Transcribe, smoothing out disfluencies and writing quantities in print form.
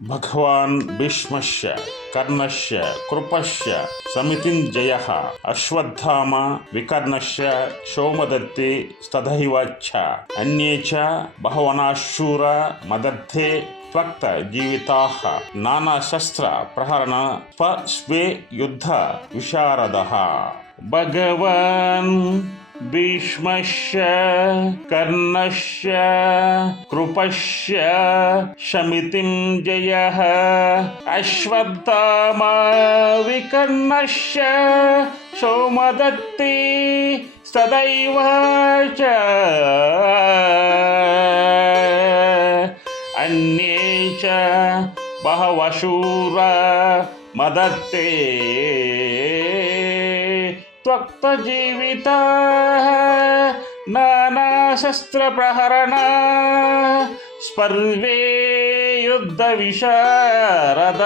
ಭಗವಾನ್ ಭೀಷ್ಮಶ್ಯ ಕರ್ಣಶ್ಯ ಕೃಪಶ್ಯ ಸಮಿತಿಂಜಯಃ ಅಶ್ವತ್ಥಾಮ ವಿಕರ್ಣಶ್ಯ ಸೋಮದತ್ತಿ ತಥೈವಾಚ್ಛ ಅನ್ಯೇ ಚ ಬಹವನಾಶೂರ ಮದರ್ಥೆ ತ್ವಕ್ತ ಜೀವಿತಾಃ ನಾನಾ ಶಸ್ತ್ರ ಪ್ರಹರಣ ಸ್ವೆ ಯುದ್ಧ ವಿಶಾರದಃ. ಭಗವಾನ್ ಭೀಷ್ಮಶ್ಯ ಕರ್ಣಶ್ಯ ಕೃಪಶ್ಯ ಶಮಿತಿಂಜಯಃ ಅಶ್ವತ್ಥಾಮ ವಿಕರ್ಣಶ್ಯ ಸೋಮದತ್ತಿ ಸದೈವ ಚ ಅನ್ಯೇ ಚ ಬಹವಶೂರ ಮದತ್ತೆ ತ್ವಕ್ತ ಜೀವಿತಾ ನಾನಾ ಶಸ್ತ್ರ ಪ್ರಹರಣ ಸ್ಪರ್ವೇ ಯುದ್ಧ ವಿಶಾರದ.